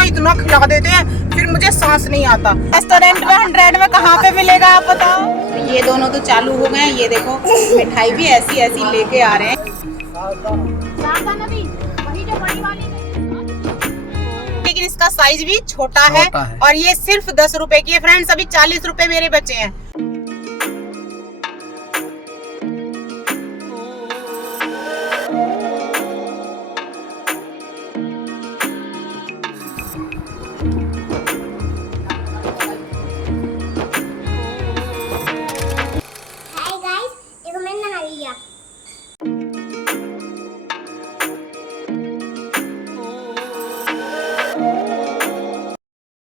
ना इतना खिला देते हैं, फिर मुझे सांस नहीं आता। रेस्टोरेंट में 100 में कहाँ पे मिलेगा आप बताओ। ये दोनों तो चालू हो गए, ये देखो मिठाई भी ऐसी ऐसी लेके आ रहे हैं। लेकिन इसका साइज भी छोटा है और ये सिर्फ 10 रुपए की है फ्रेंड्स, अभी 40 रुपए मेरे बचे हैं।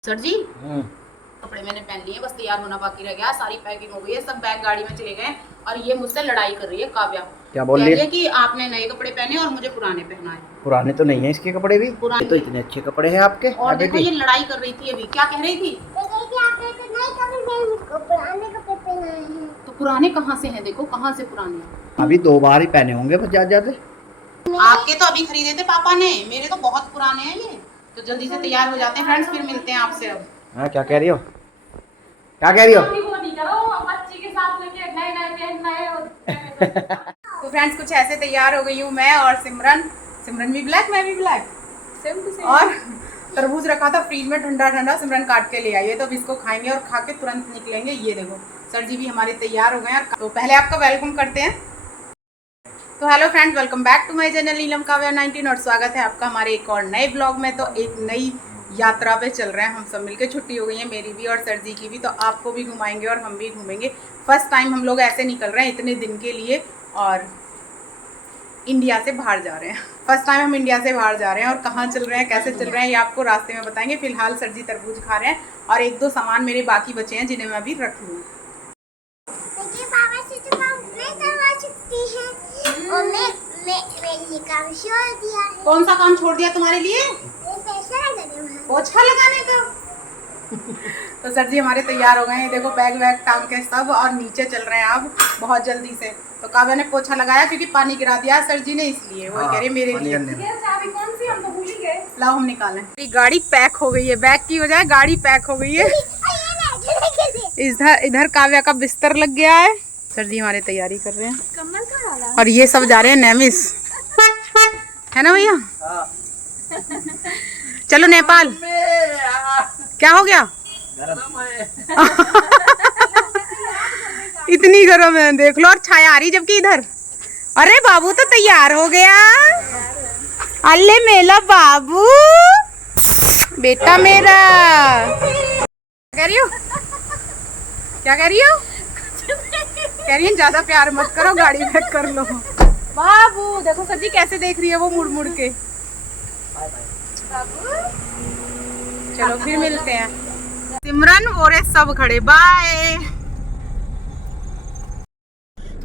सर जी कपड़े मैंने पहन लिए, बस तैयार होना बाकी रह गया, सारी पैकिंग हो गई है, सब बैग गाड़ी में चले गए और ये मुझसे लड़ाई कर रही है काव्या। क्या बोल रही है कि आपने नए कपड़े पहने और मुझे पुराने पहनाए। पुराने तो नहीं है इसके कपड़े भी, पुराने तो इतने अच्छे कपड़े हैं आपके। और देखो ये लड़ाई कर रही थी, अभी क्या कह रही थी, तो पुराने कहाँ से हैं, देखो कहाँ से पुराने। अभी 2 बार ही पहने होंगे बस ज्यादा। आपके तो अभी खरीदे थे पापा ने, मेरे तो बहुत पुराने हैं ये। तो जल्दी से तैयार हो जाते हैं फ्रेंड्स, फिर मिलते हैं आपसे अब। हाँ क्या कह रही हो, क्या कह रही हो? बच्ची के साथ लेके नए तो फ्रेंड्स कुछ ऐसे तैयार हो गई हूँ मैं और सिमरन भी ब्लैक, मैं भी ब्लैक, सेम टू सेम। और तरबूज रखा था फ्रीज में ठंडा ठंडा, सिमरन काट के ले आई है, तो अब इसको खाएंगे और खा के तुरंत निकलेंगे। ये देखो सर जी भी हमारे तैयार हो गए हैं। तो पहले आपका वेलकम करते हैं। तो hello friends, welcome back to my channel Neelam Kavya 19 और स्वागत है आपका हमारे एक और नए ब्लॉग में। तो एक नई यात्रा पे चल रहे हैं हम सब मिलके, छुट्टी हो गई है मेरी भी और सर जी की भी, तो आपको भी घुमाएंगे और हम भी घूमेंगे। फर्स्ट टाइम हम लोग ऐसे निकल रहे हैं इतने दिन के लिए और इंडिया से बाहर जा रहे हैं। फर्स्ट टाइम हम इंडिया से बाहर जा रहे हैं और कहाँ चल रहे हैं कैसे चल रहे हैं ये आपको रास्ते में बताएंगे। फिलहाल सर जी तरबूज खा रहे हैं और 1-2 सामान मेरे बाकी बचे हैं जिन्हें मैं अभी रख लूँ। काम छोड़ दिया है। कौन सा काम छोड़ दिया तुम्हारे लिए? पोछा लगाने का। तो सर जी हमारे तैयार हो गए हैं, देखो बैग वैग टांग के सब, और नीचे चल रहे हैं अब बहुत जल्दी से। तो काव्या ने पोछा लगाया क्योंकि पानी गिरा दिया सर जी ने, इसलिए वो कह रहे मेरे लिए। चाबी कौन सी, हम तो भूल ही गए। लाओ हम निकालें। गाड़ी पैक हो गई है, बैग की बजाय गाड़ी पैक हो गई है। इधर काव्या का बिस्तर लग गया है। सर जी हमारे तैयारी कर रहे हैं और ये सब जा रहे हैं नैमिस, है ना भैया? चलो नेपाल। क्या हो गया? इतनी गर्म है देख लो, और छाया आ रही जबकि इधर। अरे बाबू तो तैयार हो गया, अल्ले मेला बाबू बेटा मेरा। क्या कह रही हो, क्या कह रही हो? कह रही है ज्यादा प्यार मत करो, गाड़ी पैक कर लो। बाबू देखो सर जी कैसे देख रही है वो मुड़ मुड़ के। चलो फिर मिलते हैं। सिमरन और सब खड़े, बाय।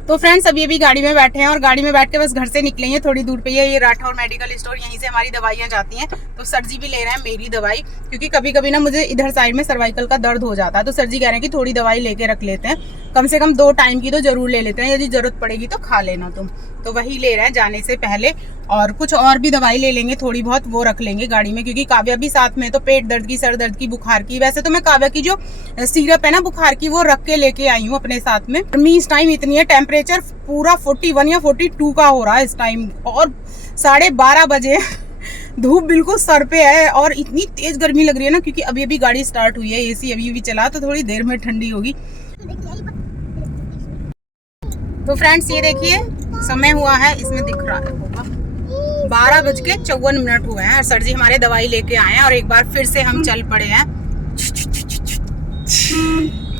तो फ्रेंड्स अभी अभी गाड़ी में बैठे हैं और गाड़ी में बैठ के बस घर से निकलेंगे, थोड़ी दूर पे ही है ये राठौर मेडिकल स्टोर, यहीं से हमारी दवाइयाँ जाती हैं। तो सर जी भी ले रहे हैं मेरी दवाई, क्योंकि कभी कभी ना मुझे इधर साइड में सर्वाइकल का दर्द हो जाता है। तो सर जी कह रहे हैं कि थोड़ी दवाई लेके रख लेते हैं, कम से कम 2 टाइम की तो जरूर ले लेते हैं, यदि जरूरत पड़ेगी तो खा लेना तुम। तो वही ले रहे हैं जाने से पहले, और कुछ और भी दवाई ले लेंगे थोड़ी बहुत, वो रख लेंगे गाड़ी में, क्योंकि काव्या भी साथ में, तो पेट दर्द की, सर दर्द की, बुखार की। वैसे तो मैं काव्या की जो सिरप है ना बुखार की, वो रख के लेके आई हूँ अपने साथ में। गर्मी इस टाइम इतनी है, टेम्परेचर पूरा 41 या 42 का हो रहा है इस टाइम, और 12:30 बजे धूप बिल्कुल सर पे है और इतनी तेज गर्मी लग रही है ना, क्योंकि अभी अभी गाड़ी स्टार्ट हुई है, एसी अभी भी चला, तो थोड़ी देर में ठंडी होगी। तो फ्रेंड्स ये देखिए समय हुआ है, इसमें दिख रहा है होगा 12:54 हुए हैं। सर जी हमारे दवाई लेके आए हैं और एक बार फिर से हम चल पड़े हैं।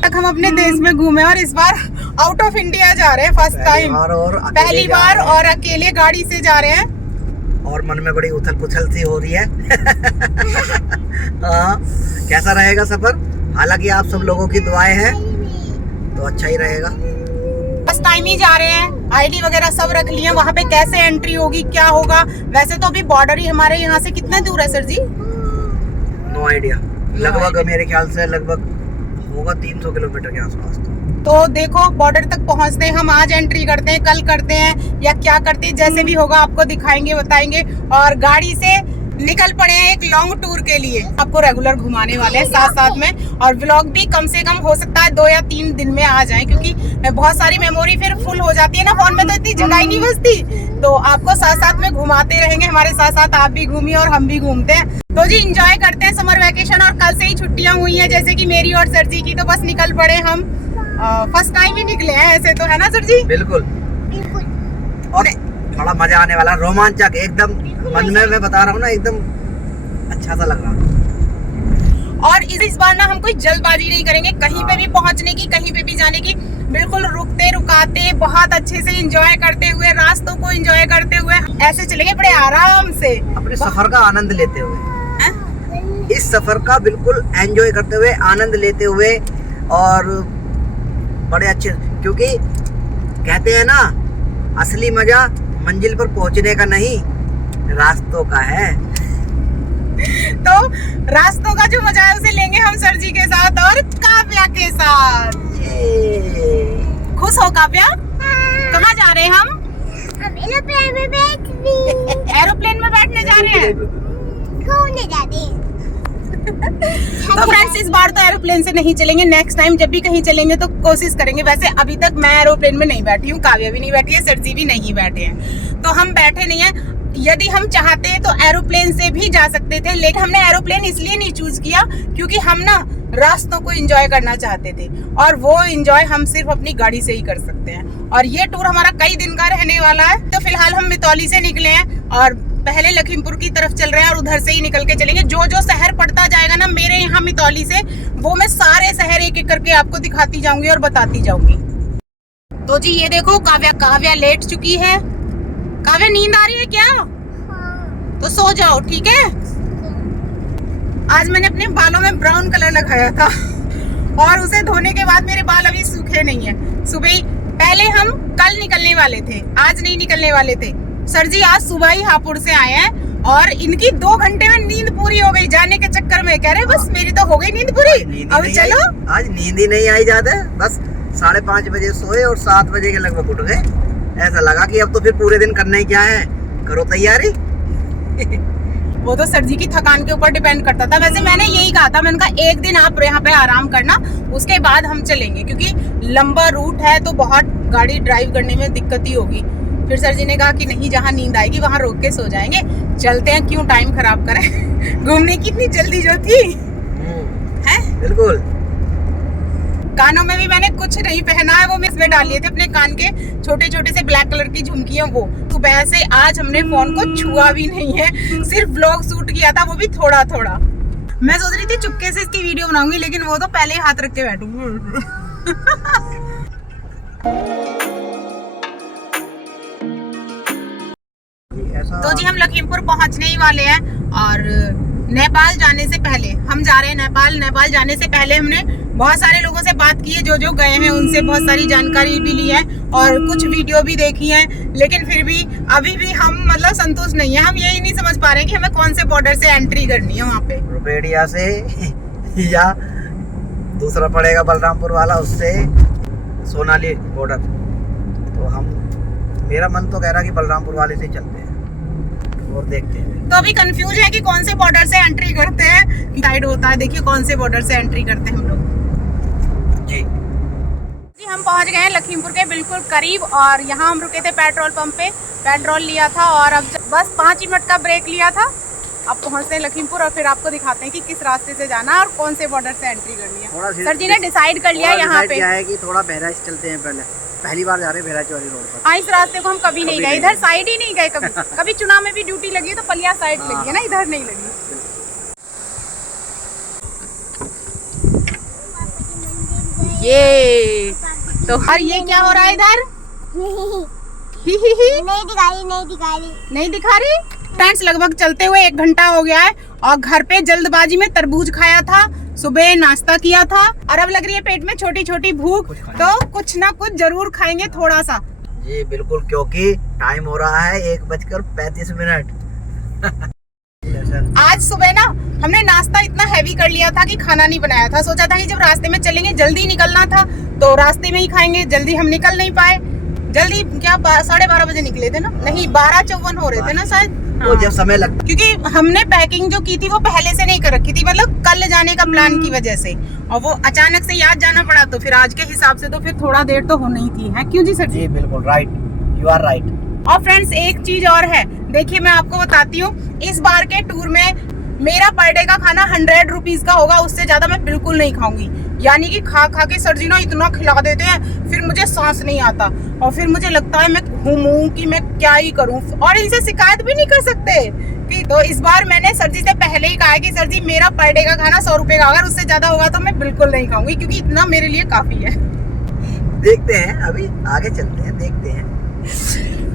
तक हम अपने देश में घूमे और इस बार आउट ऑफ इंडिया जा रहे हैं, फर्स्ट टाइम, पहली बार, और अकेले गाड़ी से जा रहे हैं और मन में बड़ी उथल पुथल सी हो रही है। कैसा रहेगा सफर? हालांकि आप सब लोगों की दुआएं हैं तो अच्छा ही रहेगा। फर्स्ट टाइम ही जा रहे हैं, आईडी वगैरह सब रख लिए। वहाँ पे कैसे एंट्री होगी, क्या होगा? वैसे तो अभी बॉर्डर ही हमारे यहाँ से कितना दूर है सर जी? नो आइडिया, लगभग मेरे ख्याल से लगभग होगा 300 किलोमीटर के आसपास। तो देखो बॉर्डर तक पहुँचते हैं हम, आज एंट्री करते हैं, कल करते हैं, या क्या करते हैं, जैसे भी होगा आपको दिखाएंगे, बताएंगे। और गाड़ी से निकल पड़े हैं एक लॉन्ग टूर के लिए। आपको रेगुलर घुमाने वाले हैं साथ साथ में, और व्लॉग भी कम से कम हो सकता है 2 या 3 दिन में आ जाए, क्योंकि बहुत सारी मेमोरी फिर फुल हो जाती है ना फोन में, तो इतनी जगह ही नहीं बचती। तो आपको साथ साथ में घुमाते रहेंगे, हमारे साथ साथ आप भी घूमिए और हम भी घूमते हैं। तो जी एंजॉय करते हैं समर वेकेशन, और कल से ही छुट्टियां हुई हैं जैसे कि मेरी और सर जी की, तो बस निकल पड़े हम। फर्स्ट टाइम ही निकले हैं ऐसे तो, है ना सर जी? बिल्कुल। और बड़ा मजा आने वाला, रोमांचक एकदम, मन में मैं बता रहा हूँ ना, एकदम अच्छा सा लग रहा। और इस बार ना हम कोई जल्दबाजी नहीं करेंगे कहीं पे भी पहुंचने की, कहीं पे भी जाने की। बिल्कुल रुकते रुकाते बहुत अच्छे से एंजॉय करते हुए, रास्तों को एंजॉय करते हुए ऐसे चलेंगे बड़े आराम से, अपने सफर का आनंद लेते हुए। इस सफर का बिल्कुल एंजॉय करते हुए, आनंद लेते हुए, और बड़े अच्छे, क्योंकि कहते हैं ना असली मजा मंजिल पर पहुंचने का नहीं, रास्तों का है। तो रास्तों का जो मजा है उसे लेंगे हम सर जी के साथ और काव्या के साथ। खुश हो काव्या? कहाँ जा रहे हैं हम? एरोप्लेन में बैठ एरोप्लेन में बैठने जा रहे हैं। घूमने जाते हैं। तो फ्रेंड्स इस बार तो एरोप्लेन से नहीं चलेंगे, नेक्स्ट टाइम जब भी कहीं चलेंगे तो कोशिश करेंगे। वैसे अभी तक मैं एरोप्लेन में नहीं बैठी हूँ, काव्या भी नहीं बैठी है, सर जी भी नहीं बैठे हैं, तो हम बैठे नहीं हैं। यदि हम चाहते हैं तो एरोप्लेन से भी जा सकते थे, लेकिन हमने एरोप्लेन इसलिए नहीं चूज किया क्योंकि हम ना रास्तों को एंजॉय करना चाहते थे, और वो एंजॉय हम सिर्फ अपनी गाड़ी से ही कर सकते हैं। और ये टूर हमारा कई दिन का रहने वाला है। तो फिलहाल हम मितौली से निकले हैं और पहले लखीमपुर की तरफ चल रहे हैं, और उधर से ही निकल के चलेंगे। जो जो शहर पड़ता जाएगा ना मेरे यहाँ मितौली से, वो मैं सारे शहर एक एक करके आपको दिखाती जाऊंगी और बताती जाऊंगी। तो जी ये देखो काव्या लेट चुकी है। काव्या नींद आ रही है क्या? हाँ। तो सो जाओ, ठीक है। आज मैंने अपने बालों में ब्राउन कलर लगाया था और उसे धोने के बाद मेरे बाल अभी सूखे नहीं है। सुबह पहले हम कल निकलने वाले थे, आज नहीं निकलने वाले थे। सर जी आज सुबह ही हापुड़ से आए हैं और इनकी 2 घंटे में नींद पूरी हो गई जाने के चक्कर में। कह रहे बस मेरी तो हो गई नींद पूरी, अब चलो। आज नींद ही नहीं आई ज्यादा, बस 5:30 बजे सोए और 7 बजे के लगभग उठ गए। ऐसा लगा कि अब तो फिर पूरे दिन करना ही क्या है, करो तैयारी। वो तो सर जी की थकान के ऊपर डिपेंड करता था। वैसे मैंने यही कहा था, मैंने कहा एक दिन आप यहाँ पे आराम करना, उसके बाद हम चलेंगे, क्योंकि लंबा रूट है तो बहुत गाड़ी ड्राइव करने में दिक्कत ही होगी। फिर सर जी ने कहा कि नहीं, जहाँ नींद आएगी वहाँ रोक के सो जाएंगे, चलते हैं, क्यों टाइम खराब करें। घूमने की इतनी जल्दी जो थी है। बिल्कुल। कानों में भी मैंने कुछ नहीं पहना है, वो मैं इसमें डाल लिए थे अपने कान के छोटे छोटे से ब्लैक कलर की झुमकियां। वो सुबह से आज हमने फोन को छुआ भी नहीं है, सिर्फ व्लॉग शूट किया था, वो भी थोड़ा थोड़ा। मैं सोच रही थी चुपके से इसकी वीडियो बनाऊंगी, लेकिन वो तो पहले ही हाथ रख के बैठूंगी। तो जी हम लखीमपुर पहुंचने ही वाले हैं, और नेपाल जाने से पहले हम जा रहे हैं नेपाल जाने से पहले हमने बहुत सारे लोगों से बात की है, जो जो गए हैं उनसे बहुत सारी जानकारी भी ली है और कुछ वीडियो भी देखी है। लेकिन फिर भी अभी भी हम मतलब संतुष्ट नहीं है। हम यही नहीं समझ पा रहे हैं कि हमें कौन से बॉर्डर से एंट्री करनी है वहाँ पे, रुपेडिया से या दूसरा पड़ेगा बलरामपुर वाला, उससे सोनाली बॉर्डर। तो मेरा मन तो कह रहा कि बलरामपुर वाले से चलते हैं और देखते हैं। तो अभी कंफ्यूज है कि कौन से बॉर्डर से एंट्री करते हैं। गाइड होता है, देखिए कौन से बॉर्डर से एंट्री करते हैं हम लोग। जी हम पहुंच गए हैं लखीमपुर के बिल्कुल करीब, और यहाँ हम रुके थे पेट्रोल पंप पे, पेट्रोल लिया था, और अब बस 5 मिनट का ब्रेक लिया था। अब पहुंचते हैं लखीमपुर और फिर आपको दिखाते हैं कि किस रास्ते से जाना है और कौन से बॉर्डर से एंट्री करनी है। सर जी ने डिसाइड कर लिया यहाँ पे है कि थोड़ा बहराइच चलते हैं, पहली बार जा रहे हैं बहराइच वाली रोड पर। हाँ, इस रास्ते को हम कभी नहीं गए, इधर साइड ही नहीं गए कभी। कभी चुनाव में भी ड्यूटी लगी है तो पलिया साइड लगी है ना, इधर नहीं लगी। ये तो और ये क्या हो रहा है इधर? नहीं दिखा रही। फ्रेंड्स लगभग चलते हुए 1 घंटा हो गया है, और घर पे जल्दबाजी में तरबूज खाया था, सुबह नाश्ता किया था, और अब लग रही है पेट में छोटी छोटी भूख, तो कुछ ना कुछ जरूर खाएंगे थोड़ा सा। जी बिल्कुल, क्योंकि टाइम हो रहा है 1:35। आज सुबह ना हमने नाश्ता इतना हैवी कर लिया था कि खाना नहीं बनाया था। सोचा था कि जब रास्ते में चलेंगे, जल्दी निकलना था, तो रास्ते में ही खाएंगे। जल्दी हम निकल नहीं पाए, जल्दी क्या 12:30 बजे निकले थे ना, नहीं 12:54 हो रहे थे ना शायद। वो जब समय लगता, क्योंकि हमने पैकिंग जो की थी वो पहले से नहीं कर रखी थी, मतलब कल जाने का प्लान की वजह से, और वो अचानक से याद जाना पड़ा, तो फिर आज के हिसाब से तो फिर थोड़ा देर तो होनी ही थी, है क्यों जी सर जी बिल्कुल राइट, यू आर राइट। और फ्रेंड्स एक चीज और है, देखिए मैं आपको बताती हूँ, इस बार के टूर में मेरा पर डे का खाना 100 रुपीज का होगा, उससे ज्यादा मैं बिल्कुल नहीं खाऊंगी। यानी कि खा खा के सर जी ना इतना खिला देते हैं, फिर मुझे सांस नहीं आता, और फिर मुझे लगता है मैं घूमूं कि मैं क्या ही करूं, और इनसे शिकायत भी नहीं कर सकते कि। तो इस बार मैंने सर जी से पहले ही कहा है कि सर जी मेरा पर डे का खाना 100 रुपए का, अगर उससे ज्यादा होगा तो मैं बिल्कुल नहीं खाऊंगी, क्योंकि इतना मेरे लिए काफी है। देखते हैं, अभी आगे चलते हैं, देखते हैं।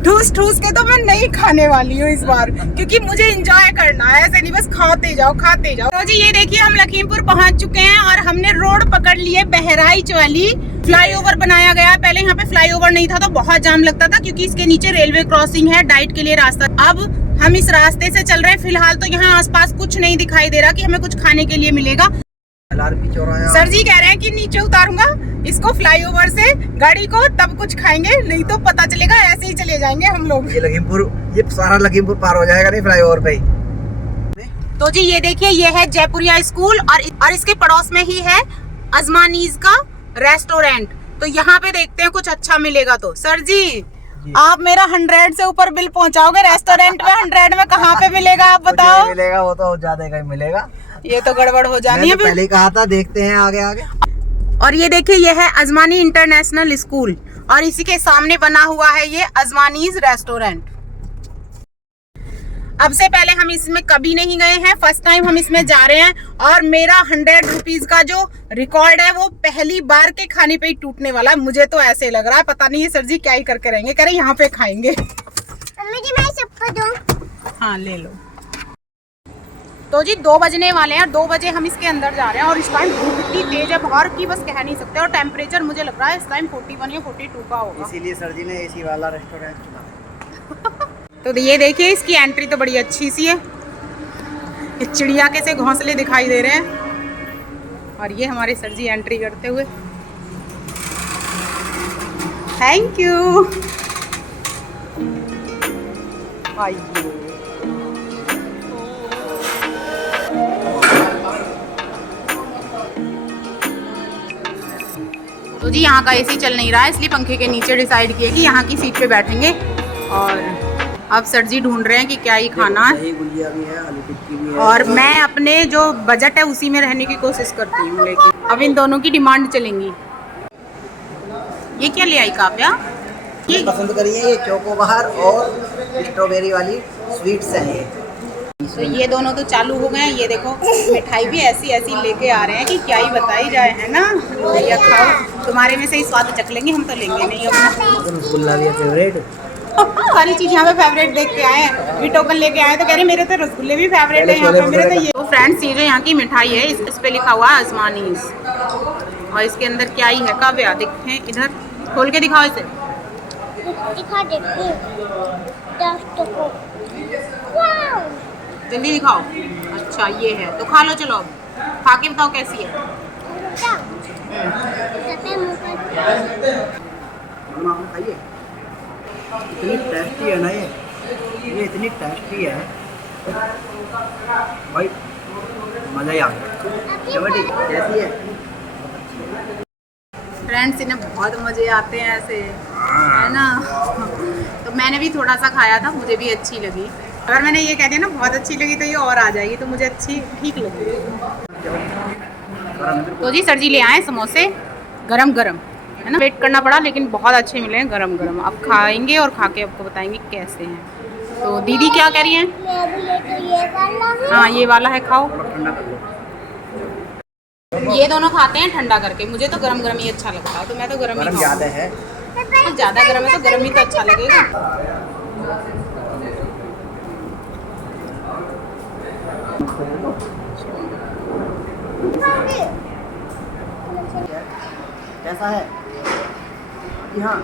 ठूस ठूस के तो मैं नहीं खाने वाली हूँ इस बार, क्योंकि मुझे एंजॉय करना है, ऐसे नहीं बस खाते जाओ खाते जाओ। तो जी ये देखिए हम लखीमपुर पहुंच चुके हैं और हमने रोड पकड़ ली है बहराइच वाली। फ्लाईओवर बनाया गया है, पहले यहाँ पे फ्लाईओवर नहीं था तो बहुत जाम लगता था, क्योंकि इसके नीचे रेलवे क्रॉसिंग है, डाइट के लिए रास्ता। अब हम इस रास्ते से चल रहे हैं, फिलहाल तो यहाँ आसपास कुछ नहीं दिखाई दे रहा कि हमें कुछ खाने के लिए मिलेगा। सर जी कह रहे हैं कि नीचे उतारूंगा इसको फ्लाईओवर से गाड़ी को, तब कुछ खाएंगे, नहीं तो पता चलेगा ऐसे ही चले जाएंगे हम लोग। ये लखीमपुर, ये सारा लखीमपुर पार हो जाएगा नहीं फ्लाईओवर पे। तो जी ये देखिए ये है जयपुरिया स्कूल, और इसके पड़ोस में ही है अजमानीज का रेस्टोरेंट। तो यहाँ पे देखते हैं कुछ अच्छा मिलेगा तो। सर जी आप मेरा 100 से ऊपर बिल पहुँचाओगे, रेस्टोरेंट में 100 में कहाँ पे मिलेगा आप बताओ। मिलेगा वो तो ज्यादा का ही मिलेगा, ये तो गड़बड़ हो जानी है। तो पहले ही कहा था, देखते हैं आगे आगे। और ये देखिए ये है अजमानी इंटरनेशनल स्कूल, और इसी के सामने बना हुआ है ये अजमानीज रेस्टोरेंट। अब से पहले हम इसमें कभी नहीं गए हैं, फर्स्ट टाइम हम इसमें जा रहे हैं, और मेरा 100 रुपीज का जो रिकॉर्ड है वो पहली बार के खाने पे ही टूटने वाला है। मुझे तो ऐसे लग रहा है, पता नहीं ये सर जी क्या ही करके रहेंगे, कह रहे यहाँ पे खाएंगे। मम्मी जी मैं सबको दूं? हाँ ले लो। तो जी 2 बजने वाले हैं, 2 बजे हम इसके अंदर जा रहे हैं, और इस टाइम धूप इतनी तेज है बाहर की बस कह नहीं सकते, और टेम्परेचर मुझे लग रहा है इस टाइम 41 या 42 का होगा। इसीलिए सर जी ने एसी वाला रेस्टोरेंट चुना। तो ये देखिए इसकी एंट्री तो बड़ी अच्छी सी है, ये चिड़िया के से घोंसले दिखाई दे रहे हैं, और ये हमारे सर जी एंट्री करते हुए। Thank you. आइए तो जी यहाँ का एसी चल नहीं रहा है, इसलिए पंखे के नीचे डिसाइड किए कि यहाँ की सीट पे बैठेंगे। और अब सर जी ढूंढ रहे हैं कि क्या ही खाना है, गुजिया भी है, आलू टिक्की भी है, और मैं अपने जो बजट है उसी में रहने की कोशिश करती हूँ, लेकिन अब इन दोनों की डिमांड चलेंगी। ये क्या ले आई काव्या? ये पसंद करिए, ये चोकोबार और स्ट्रॉबेरी वाली स्वीट्स है। तो ये दोनों तो चालू हो गए हैं, ये देखो मिठाई भी ऐसी ऐसी लेके आ रहे हैं कि क्या ही बताई जाए, है ना। भैया खाओ, तुम्हारे में से ही स्वाद चख लेंगे, हम तो लेंगे नहीं अपना। रसगुल्ला भी फेवरेट, सारी चीज यहाँ पे फेवरेट देख के आए हैं। भी टोकन लेके आए तो कह रहे मेरे तो रसगुल्ले भी फेवरेट है यहाँ पे, मेरे तो ये। तो फ्रेंड्स ये जो यहाँ की मिठाई है इस पे लिखा हुआ है अजमानीज, और इसके अंदर क्या ही है काव्या देखें, इधर खोल के दिखाओ इसे। दिखा देखो दोस्तों को, वाओ जल्दी दिखाओ। अच्छा ये है, तो खा लो, चलो अब खा के बताओ कैसी है। क्या सफेद मुंह खाइए, इतनी टेस्टी है ना ये इतनी टेस्टी है भाई, मजा ही आ गया। कैसी है फ्रेंड्स, इन्हें बहुत मजे आते हैं ऐसे, है ना। तो मैंने भी थोड़ा सा खाया था, मुझे भी अच्छी लगी। अगर मैंने ये कह दिया ना बहुत अच्छी लगी तो ये और आ जाएगी, तो मुझे अच्छी ठीक लगी। तो जी सर जी ले आए समोसे गरम गरम, है ना। वेट करना पड़ा लेकिन बहुत अच्छे मिले हैं गरम गरम। अब खाएंगे और खा के आपको बताएंगे कैसे हैं। तो दीदी क्या कह रही हैं? ये वाला है। हाँ ये वाला है, खाओ। ये दोनों खाते हैं ठंडा करके, मुझे तो गरम गरम ही अच्छा लगता है, तो मैं तो गरम ही ज़्यादा है, ज़्यादा गरम है तो गरम ही तो अच्छा लगेगा। कैसा है? जी हाँ,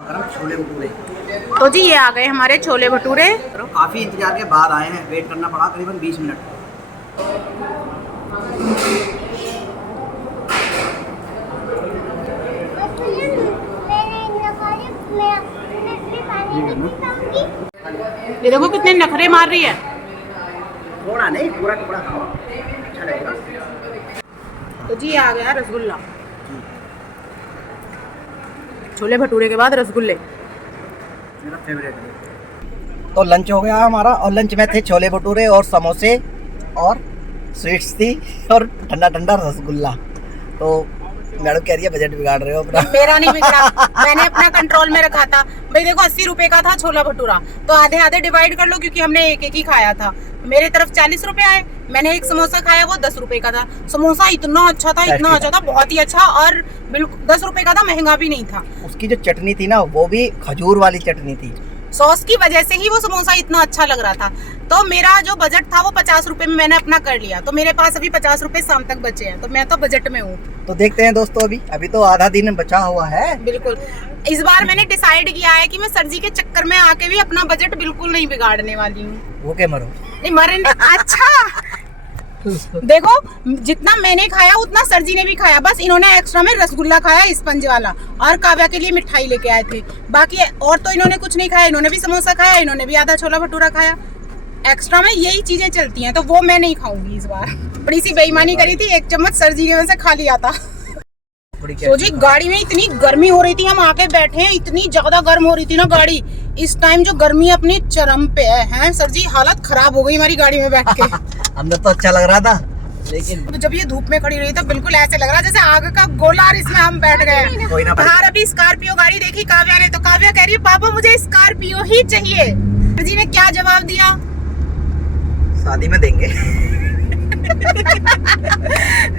गरम छोले भटूरे। तो जी ये आ गए हमारे छोले भटूरे। काफ़ी इंतजार के बाद आए हैं, वेट करना पड़ा करीबन 20 मिनट। ये देखो कितने नखरे मार रही है। थोड़ा नहीं, पूरा टुकड़ा खाओ, अच्छा लगेगा। तो जी आ गया रसगुल्ला, छोले भटूरे के बाद रसगुल्ले मेरा फेवरेट है। तो लंच हो गया हमारा, और लंच में थे छोले भटूरे और समोसे और स्वीट्स थी और ठंडा ठंडा रसगुल्ला। तो मैडम कह रही है बजट बिगाड़ रहे हो अपना। मेरा नहीं बिगड़ा, मैंने अपना कंट्रोल में रखा था भाई। देखो 80 रुपए का था छोला भटूरा, तो आधे आधे डिवाइड कर लो, क्योंकि हमने एक एक ही खाया था। मेरे तरफ 40 रुपए आए, मैंने एक समोसा खाया, वो 10 रुपए का था। समोसा इतना अच्छा था, इतना अच्छा था, बहुत ही अच्छा, और बिल्कुल 10 रुपए का था, महंगा भी नहीं था। उसकी जो चटनी थी ना, वो भी खजूर वाली चटनी थी। सॉस की वजह से ही वो समोसा इतना अच्छा लग रहा था। तो मेरा जो बजट था वो 50 रुपए में मैंने अपना कर लिया। तो मेरे पास अभी 50 रुपए शाम तक बचे हैं, तो मैं तो बजट में हूँ। तो देखते हैं दोस्तों, अभी तो आधा दिन बचा हुआ है। बिल्कुल, इस बार मैंने डिसाइड किया है कि मैं सर जी के चक्कर में आके भी अपना बजट बिल्कुल नहीं बिगाड़ने वाली हूँ। वो क्या मरो नहीं मरे अच्छा देखो, जितना मैंने खाया उतना सर जी ने भी खाया, बस इन्होंने एक्स्ट्रा में रसगुल्ला खाया स्पंज वाला, और काव्या के लिए मिठाई लेके आए थे। बाकी और तो इन्होंने कुछ नहीं खाया, इन्होंने भी समोसा खाया, इन्होंने भी आधा छोला भटूरा खाया। एक्स्ट्रा में यही चीजें चलती हैं, तो वो मैं नहीं खाऊंगी इस बार। बड़ी सी बेईमानी करी थी, एक चम्मच सर जी ने उनसे खा लिया था। तो जी गाड़ी में इतनी गर्मी हो रही थी, हम आके बैठे हैं, इतनी ज्यादा गर्म हो रही थी ना गाड़ी। इस टाइम जो गर्मी अपनी चरम पे है सर जी, हालत खराब हो गई हमारी गाड़ी में बैठ के। अंदर तो अच्छा लग रहा था, लेकिन तो जब ये धूप में खड़ी रही तो बिल्कुल ऐसे लग रहा जैसे आग का गोला, और इसमें हम बैठ गए। कोई ना, बाहर अभी स्कॉर्पियो गाड़ी देखी काव्या ने, तो काव्या कह रही है पापा मुझे स्कॉर्पियो ही चाहिए। सर जी ने क्या जवाब दिया? शादी में देंगे।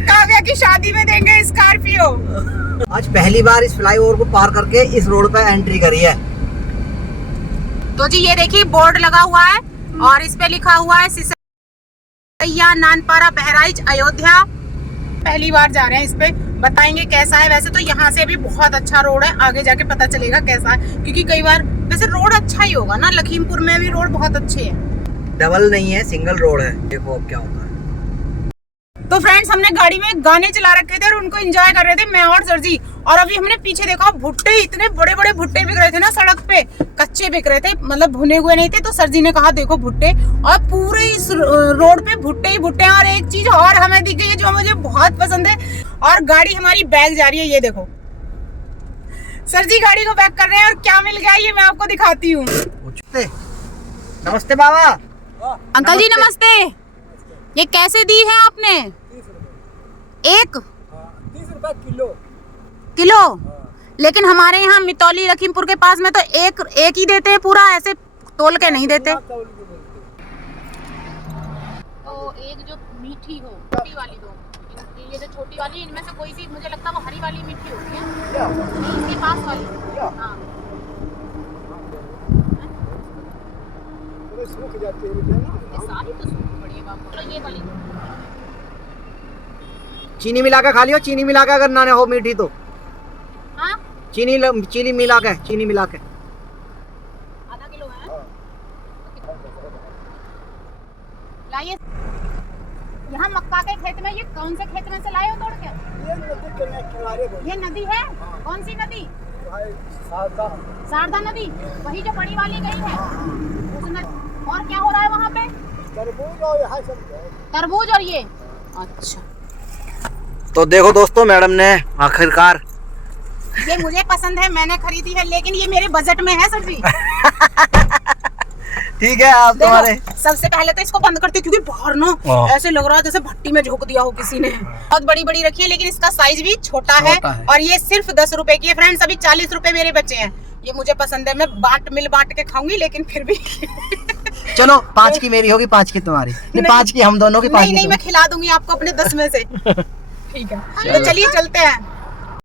काव्या की शादी में देंगे स्कॉर्पियो। आज पहली बार इस फ्लाईओवर को पार करके इस रोड पे एंट्री करी है। तो जी ये देखिए बोर्ड लगा हुआ है, और इस पे लिखा हुआ है सिसैया नानपारा बहराइच अयोध्या। पहली बार जा रहे हैं इस पे, बताएंगे कैसा है। वैसे तो यहाँ से भी बहुत अच्छा रोड है, आगे जाके पता चलेगा कैसा है, क्योंकि कई बार वैसे रोड अच्छा ही होगा ना, लखीमपुर में भी रोड बहुत अच्छे हैं। डबल नहीं है, सिंगल रोड है। देखो अब क्या होता है। तो फ्रेंड्स, हमने गाड़ी में गाने चला रखे थे और उनको एंजॉय कर रहे थे मैं और सर जी। और अभी हमने पीछे देखा, भुट्टे, इतने बड़े बड़े भुट्टे बिक रहे थे ना सड़क पे, कच्चे बिक रहे थे, मतलब भुने हुए नहीं थे। तो सर जी ने कहा देखो भुट्टे, और पूरे इस रोड पे भुट्टे ही भुट्टे हैं। और एक चीज और हमें दिख गई है जो मुझे बहुत पसंद है, और गाड़ी हमारी बैक जा रही है, ये देखो सर जी गाड़ी को बैक कर रहे हैं, और क्या मिल गया ये मैं आपको दिखाती हूँ। नमस्ते बाबा। अंकल जी नमस्ते। ये कैसे दी है आपने? 30 रुपए किलो? लेकिन हमारे यहाँ मितौली लखीमपुर के पास में तो एक ही देते हैं, पूरा ऐसे तोल के नहीं देते। तो एक जो मीठी हो, छोटी वाली दो। ये जो छोटी वाली, इनमें से कोई सी, मुझे लगता है वो हरी वाली मीठी होती है, नहीं इसके पास वाली। हाँ सूख जाती है ना, ये सारी तो सूख पड़ी है बाबू। चलो ये वाली चीनी मिला के खा लियो, चीनी मिला के, अगर ना हो मीठी तो। हाँ चीनी मिला के, चीनी मिला के। आधा किलो है। लाइए, यहाँ मक्का के खेत में, ये कौन से खेत में से लाए हो तोड़ के? ये नदी के किनारे ये नदी है? कौन सी नदी? शारदा नदी, वही जो बड़ी वाली गई है उस नदी। और क्या हो रहा है वहाँ पे? तरबूज और यहाँ सब तरबूज और ये। अच्छा, तो देखो दोस्तों, मैडम ने आखिरकार, ये मुझे पसंद है, मैंने खरीदी है, लेकिन ये मेरे बजट में है सर जी। ठीक है, आप तुम्हारे। सबसे पहले तो इसको बंद करते, क्योंकि बाहर ना ऐसे लग रहा है जैसे भट्टी में झोंक दिया हो किसी ने। बहुत बड़ी बड़ी रखी है, लेकिन इसका साइज भी छोटा है, और ये सिर्फ 10 रुपए की है फ्रेंड्स। अभी 40 रुपए मेरे बचे हैं। ये मुझे पसंद है, मैं बांट के खाऊंगी, लेकिन फिर भी चलो 5 की मेरी होगी, 5 की तुम्हारी। नहीं 5 की हम दोनों की, 5 नहीं, मैं खिला दूंगी आपको अपने 10 में से। ठीक है, तो चलिए चलते हैं।